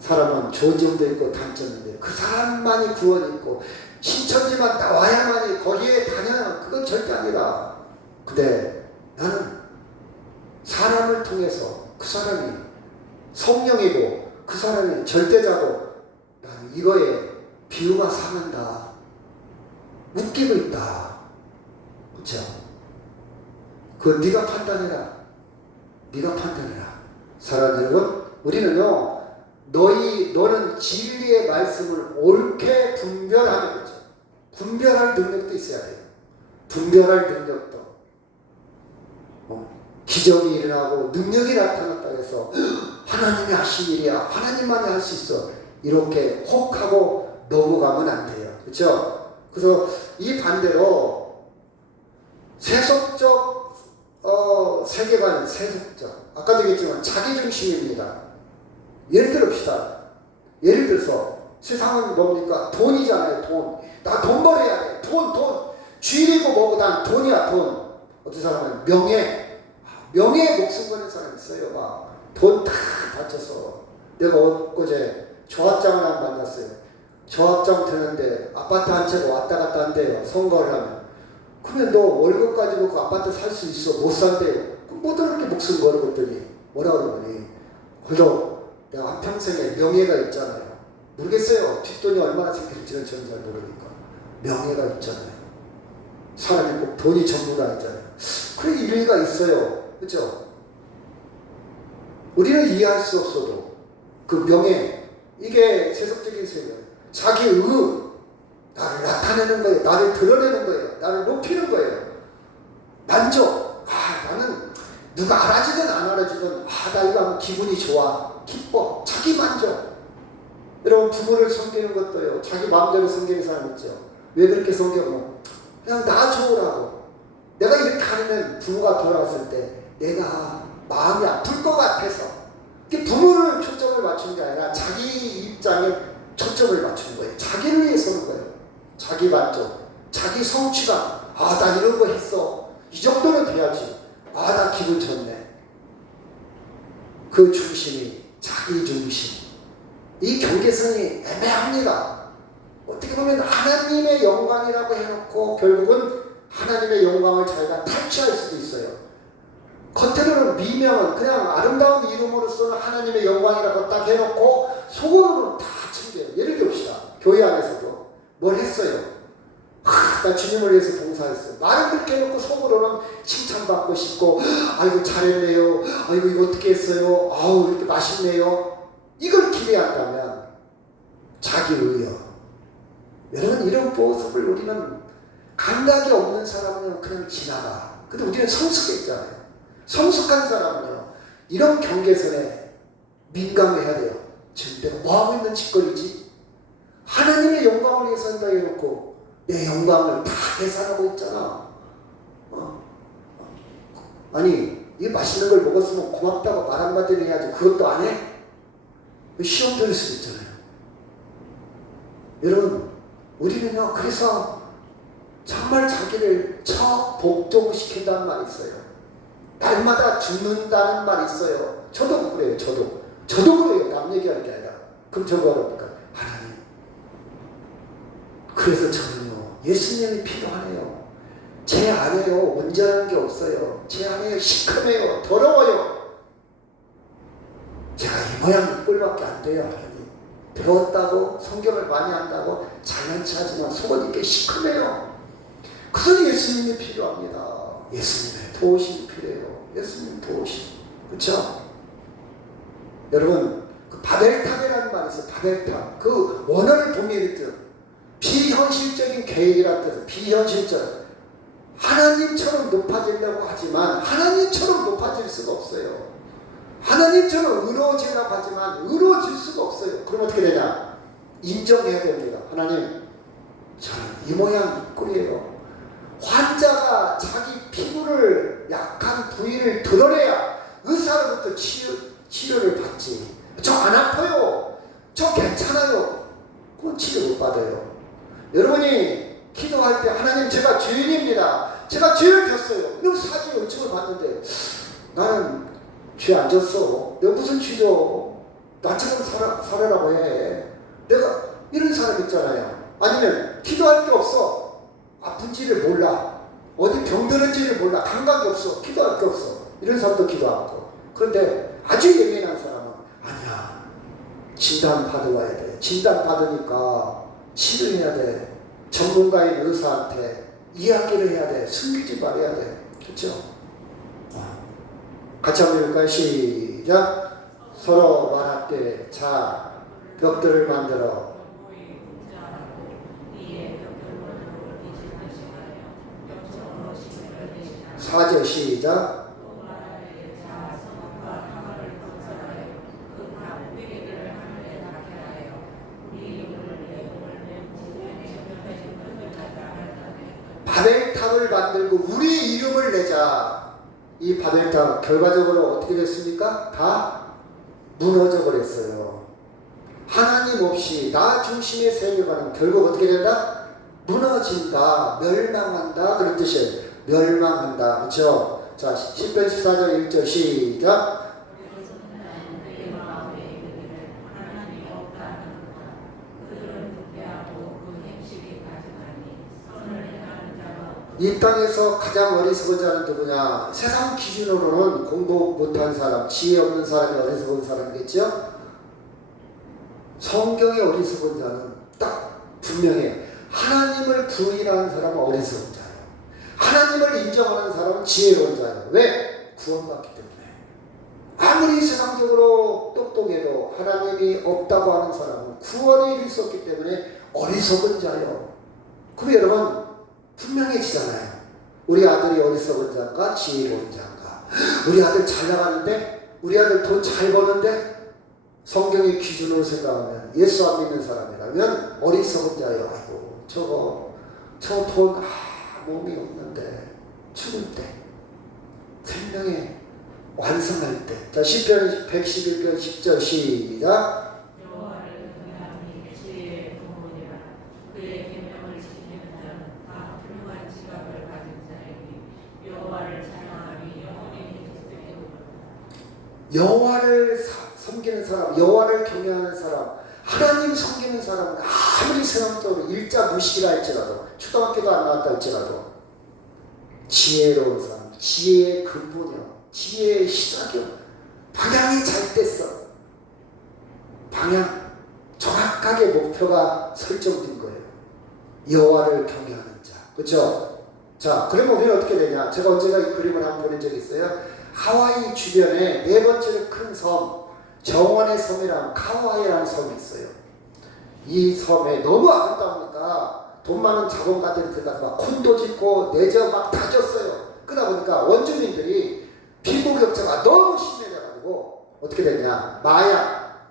사람은 좋은 점도 있고 단점인데 그 사람만이 구원이 있고 신천지만 나와야만이 거기에 다녀. 그건 절대 아니다. 근데 나는 사람을 통해서 그 사람이 성령이고 그 사람이 절대자고 나는 이거에 비유가 상한다. 웃기고 있다. 그렇죠? 그건 네가 판단해라. 네가 판단해라. 사랑하는 여러분, 우리는요 너는 진리의 말씀을 옳게 분별하는 거죠. 분별할 능력도 있어야 돼요. 분별할 능력도. 기적이 일어나고 능력이 나타났다 해서 하나님이 하신 일이야, 하나님만이 할 수 있어, 이렇게 혹하고 넘어가면 안 돼요. 그렇죠? 그래서 이 반대로 세속적 세계관, 세속적, 아까도 얘기했지만 자기중심입니다. 예를 들어서 세상은 뭡니까? 돈이잖아요. 돈. 나 돈 벌어야 돼. 돈. 쥐리고 뭐고 난 돈이야, 돈. 어떤 사람은 명예에 목숨 거는 사람 있어요. 막 돈 다 바쳐서. 내가 엊그제 조합장을 한 번 만났어요. 조합장 되는데 아파트 한 채가 왔다 갔다 한대요. 선거를 하면. 그러면 너 월급 가지고 그 아파트 살 수 있어? 못 산대요. 그럼 뭐 그렇게 목숨 걸고 있더니 뭐라 그러더니, 그래도 내가 한평생에 명예가 있잖아요. 모르겠어요. 뒷돈이 얼마나 생길지는 저는 잘 모르니까. 명예가 있잖아요. 사람이 꼭 돈이 전부가 아니잖아요. 그래, 일리가 있어요. 그렇죠? 우리는 이해할 수 없어도 그 명예, 이게 세속적인 세계예요. 자기 나를 나타내는 거예요. 나를 드러내는 거예요. 나를 높이는 거예요. 만족. 나는 누가 알아주든 안 알아주든 나 이거 하면 기분이 좋아, 기뻐. 자기 만족. 여러분, 부모를 섬기는 것도요, 자기 마음대로 섬기는 사람 있죠. 왜 그렇게 섬겨? 그냥 나 좋으라고. 내가 이렇게 하면 부모가 돌아왔을 때 내가 마음이 아플 것 같아서. 부모를 초점을 맞춘 게 아니라 자기 입장에 초점을 맞춘 거예요. 자기를 위해 서는 거예요. 자기 만족, 자기 성취감. 나 이런 거 했어. 이 정도는 돼야지. 나 기분 좋네. 그 중심이 자기 중심. 이 경계선이 애매합니다. 어떻게 보면 하나님의 영광이라고 해놓고 결국은 하나님의 영광을 자기가 탈취할 수도 있어요. 겉으로는 미명은 그냥 아름다운 이름으로서는 하나님의 영광이라고 딱 해놓고 속으로는 다 챙겨요. 예를 듭시다. 교회 안에서도 뭘 했어요. 나 주님을 위해서 봉사했어요. 말은 그렇게 해놓고 속으로는 칭찬받고 싶고, 아이고 잘했네요, 아이고 이거 어떻게 했어요, 아우 이렇게 맛있네요. 이걸 기대한다면 자기 의여. 여러분, 이런 모습을 우리는, 감각이 없는 사람은 그냥 지나가. 근데 우리는 성숙했잖아요. 성숙한 사람은요, 이런 경계선에 민감해야 돼요. 지금 내가 뭐하고 있는 짓거리지? 하나님의 영광을 위해서 한다 해놓고 내 영광을 다 계산하고 있잖아. 아니, 이 맛있는 걸 먹었으면 고맙다고 말 한마디를 해야지. 그것도 안 해? 시험 들을 수도 있잖아요. 여러분, 우리는요, 그래서 정말 자기를 복종시킨다는 말이 있어요. 날마다 죽는다는 말이 있어요. 저도 그래요. 저도 그래요. 남 얘기하는 게 아니라. 그럼 저거 뭐랍니까? 하나님, 그래서 저는요, 예수님이 필요하네요. 제 안에요, 온전한 게 없어요. 제 안에요, 시커매요, 더러워요. 제가 이 모양 이 꼴밖에 안 돼요. 하나님, 배웠다고 성경을 많이 한다고 잘난 체 하지만 속은 이렇게 시커매요. 그래서 예수님이 필요합니다. 예수님의 도우심이 필요해요. 예수님 도우심. 그렇죠? 여러분, 그 바벨탑이라는 말이 있어요. 바벨탑. 그 원어를 보면 비현실적인 계획이라는 뜻은 비현실적. 하나님처럼 높아지려고 하지만 하나님처럼 높아질 수가 없어요. 하나님처럼 의로워지려고 하지만 의로워질 수가 없어요. 그럼 어떻게 되냐? 인정해야 됩니다. 하나님, 저는 이 모양 이 꼴이에요. 환자가 자기 피부를, 약한 부위를 드러내야 의사로부터 치료를 받지. 저 안 아파요, 저 괜찮아요, 그건 치료 못 받아요. 여러분이 기도할 때 하나님, 제가 죄인입니다, 제가 죄를 졌어요. 이런 사진 요청을 받는데 나는 죄 안 졌어, 내가 무슨 죄죠, 나처럼 살아라고 해. 내가 이런 사람 있잖아요. 아니면 기도할 게 없어. 아픈지를 몰라. 어디 병드는지를 몰라. 감각이 없어. 기도할 게 없어. 이런 사람도 기도 안 하고. 그런데 아주 예민한 사람은 아니야, 진단 받아와야 돼. 진단 받으니까 치료해야 돼. 전문가인 의사한테 이야기를 해야 돼. 숨기지 말아야 돼. 그렇죠? 같이 한번 해볼까요? 시작. 서로 말할 자 벽들을 만들어 사절 시작. 바벨탑을 만들고 우리 이름을 내자. 이 바벨탑 결과적으로 어떻게 됐습니까? 다 무너져 버렸어요. 하나님 없이 나 중심의 세계관은 결국 어떻게 된다? 무너진다, 멸망한다, 그런 뜻이에요. 멸망한다, 그렇죠? 자, 10편 14절 1절 시작. 이 땅에서 가장 어리석은 자는 누구냐? 세상 기준으로는 공부 못한 사람, 지혜 없는 사람이 어리석은 사람이겠죠? 성경의 어리석은 자는 딱 분명해. 하나님을 부인하는 사람은 어리석은 자예요. 하나님을 인정하는 사람은 지혜로운 자예요. 왜? 구원받기 때문에. 아무리 세상적으로 똑똑해도 하나님이 없다고 하는 사람은 구원에 이를 수 없기 때문에 어리석은 자예요. 그럼 여러분 분명해지잖아요. 우리 아들이 어리석은 자인가 지혜로운 자인가. 우리 아들 잘 나가는데, 우리 아들 돈 잘 버는데, 성경의 기준으로 생각하면 예수 안 믿는 사람이라면 어리석은 자예요. 아이고 저 돈 몸이 없는데 죽을 때 생명에 완성할 때. 자, 시편 111편 10절 시작. 여호와를 경외함이 지혜의 근본이라. 그의 계명을 지키는 자는 다 훌륭한 지각을 가진 자이니 여호와를 찬양함이 영원히 계속되게. 여호와를 섬기는 사람, 여호와를 경외하는 사람, 하나님 섬기는 사람은 아무리 세상적으로 일자 무식이라 할지라도, 초등학교도 안 나왔다 할지라도 지혜로운 사람, 지혜의 근본이요, 지혜의 시작이요. 방향이 잘 됐어. 방향 정확하게 목표가 설정된 거예요. 여호와를 경외하는 자, 그렇죠? 자, 그러면 우리는 어떻게 되냐? 제가 언젠가 이 그림을 한번 보낸 적이 있어요. 하와이 주변에 네 번째로 큰 섬, 정원의 섬이라는 카와이라는 섬이 있어요. 이 섬에 너무 아름다우니까 돈 많은 자본가들이 들어가서 막 콘도 짓고 내저 막 다졌어요. 그러다 보니까 원주민들이 빈부격차가 너무 심해져가지고 어떻게 됐냐? 마약,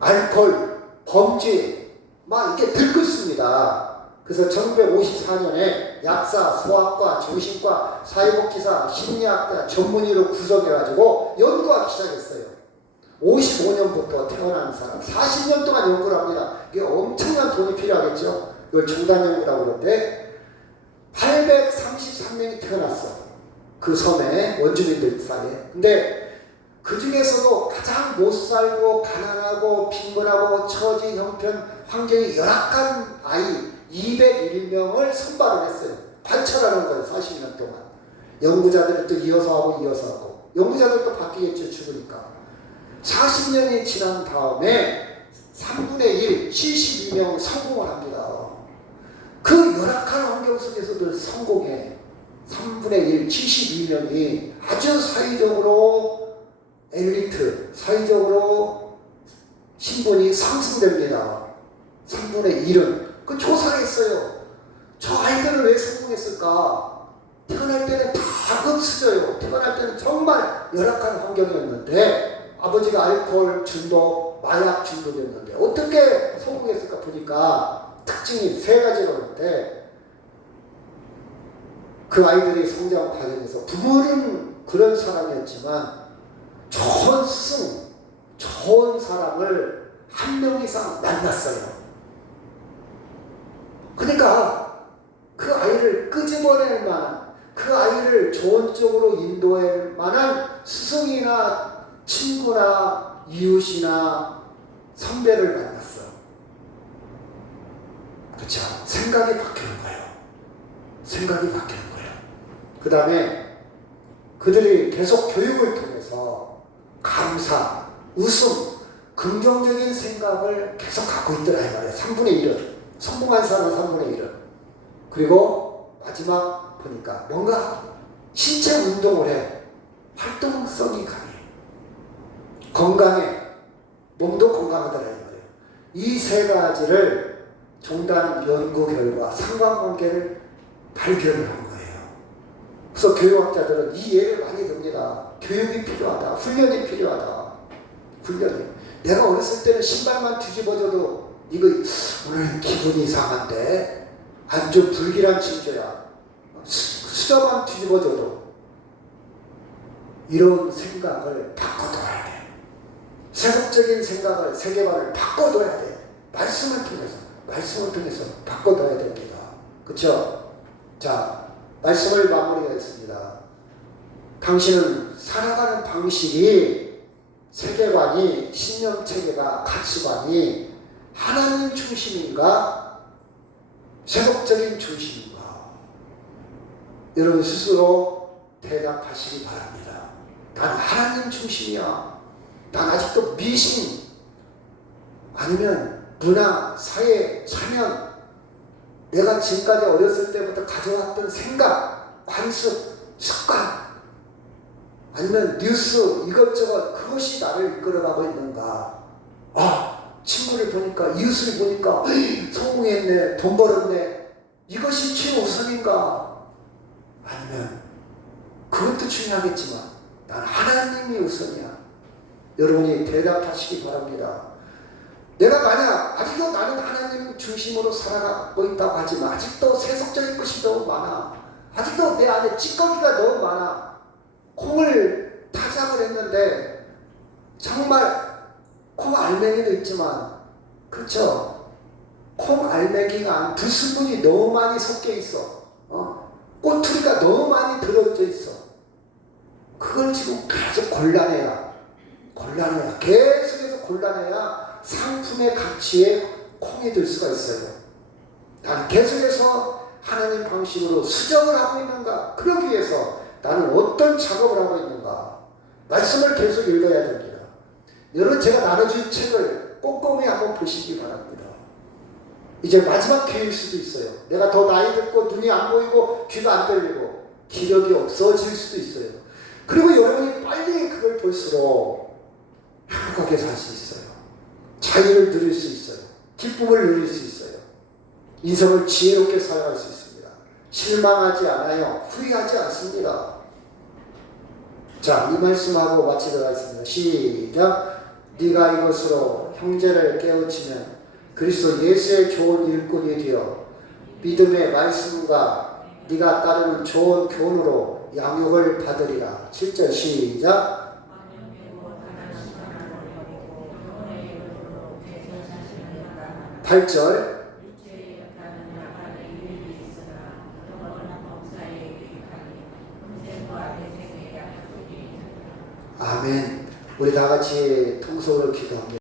알코올, 범죄 막 이렇게 들끓습니다. 그래서 1954년에 약사, 소아과, 정신과, 사회복지사, 심리학자 전문의로 구성해가지고 연구하기 시작했어요. 55년부터 태어난 사람 40년 동안 연구를 합니다. 이게 엄청난 돈이 필요하겠죠. 이걸 중단연구라고 그러는데 833명이 태어났어. 그 섬에 원주민들 사이에. 근데 그 중에서도 가장 못 살고 가난하고 빈곤하고 처지 형편 환경이 열악한 아이 201명을 선발을 했어요. 관찰하는 거예요. 40년 동안. 연구자들은 또 이어서 하고 연구자들도 바뀌겠죠. 죽으니까. 40년이 지난 다음에 3분의 1, 72명 성공을 합니다. 그 열악한 환경 속에서도 성공해. 3분의 1, 72명이 아주 사회적으로 엘리트, 사회적으로 신분이 상승됩니다. 3분의 1은. 그 조사를 했어요. 저 아이들은 왜 성공했을까? 태어날 때는 다 흡수져요. 태어날 때는 정말 열악한 환경이었는데 아버지가 알코올 중독, 마약 중독이었는데 어떻게 성공했을까 보니까 특징이 세 가지로 있는데 그 아이들이 성장 과정에서 부모는 그런 사람이었지만 좋은 스승, 좋은 사람을 한 명 이상 만났어요. 그러니까 그 아이를 끄집어낼 만한, 그 아이를 좋은 쪽으로 인도할 만한 스승이나 친구나 이웃이나 선배를 만났어. 그렇죠? 생각이 바뀌는 거예요. 생각이 바뀌는 거예요. 그 다음에 그들이 계속 교육을 통해서 감사, 웃음, 긍정적인 생각을 계속 갖고 있더라 이 말이에요. 3분의 1은. 성공한 사람은 3분의 1은. 그리고 마지막 보니까 뭔가 신체 운동을 해. 활동성이 강해. 건강해. 몸도 건강하더라 이 말이에요. 이 세 가지를 종단 연구 결과 상관관계를 발견을 한 거예요. 그래서 교육학자들은 이 예를 많이 듭니다. 교육이 필요하다. 훈련이 필요하다. 훈련이. 내가 어렸을 때는 신발만 뒤집어져도 이거 오늘 기분이 이상한데 아주 불길한 징조야. 수저만 뒤집어져도 이런 생각을 바꿔둬야 돼. 세속적인 생각을 세계관을 바꿔둬야 돼. 말씀을 통해서 바꿔둬야 됩니다. 그렇죠? 자, 말씀을 마무리하겠습니다. 당신은 살아가는 방식이 세계관이 신념체계가 가치관이 하나님 중심인가 세속적인 중심인가 여러분 스스로 대답하시기 바랍니다. 난 하나님 중심이야. 난 아직도 미신 아니면 문화, 사회, 차면 내가 지금까지 어렸을 때부터 가져왔던 생각, 관습, 습관 아니면 뉴스 이것저것 그것이 나를 이끌어가고 있는가. 친구를 보니까 이웃을 보니까 성공했네 돈 벌었네 이것이 최우선인가 아니면 그것도 중요하겠지만 난 하나님이 우선이야. 여러분이 대답하시기 바랍니다. 내가 만약 아직도 나는 하나님 중심으로 살아가고 있다고 하지만 아직도 세속적인 것이 너무 많아. 아직도 내 안에 찌꺼기가 너무 많아. 콩을 타작을 했는데 정말 콩 알맹이도 있지만 그렇죠? 콩 알맹이가 두 스푼이 너무 많이 섞여 있어. 꼬투리가 너무 많이 들어져 있어. 그걸 지금 계속 골라내야 계속해서 골라내야 상품의 가치에 콩이 될 수가 있어요. 나는 계속해서 하나님 방식으로 수정을 하고 있는가? 그러기 위해서 나는 어떤 작업을 하고 있는가? 말씀을 계속 읽어야 됩니다. 여러분 제가 나눠준 책을 꼼꼼히 한번 보시기 바랍니다. 이제 마지막 기회일 수도 있어요. 내가 더 나이 듣고 눈이 안 보이고 귀가 안 들리고 기력이 없어질 수도 있어요. 그리고 여러분이 빨리 그걸 볼수록 행복하게 살 수 있어요. 자유를 누릴 수 있어요. 기쁨을 누릴 수 있어요. 인생을 지혜롭게 살아갈 수 있습니다. 실망하지 않아요. 후회하지 않습니다. 자, 이 말씀하고 마치도록 하겠습니다. 시작. 네가 이것으로 형제를 깨우치면 그리스도 예수의 좋은 일꾼이 되어 믿음의 말씀과 네가 따르는 좋은 교훈으로 양육을 받으리라. 7절 시작. 8절. 아멘. 우리 다 같이 통속으로 기도합니다.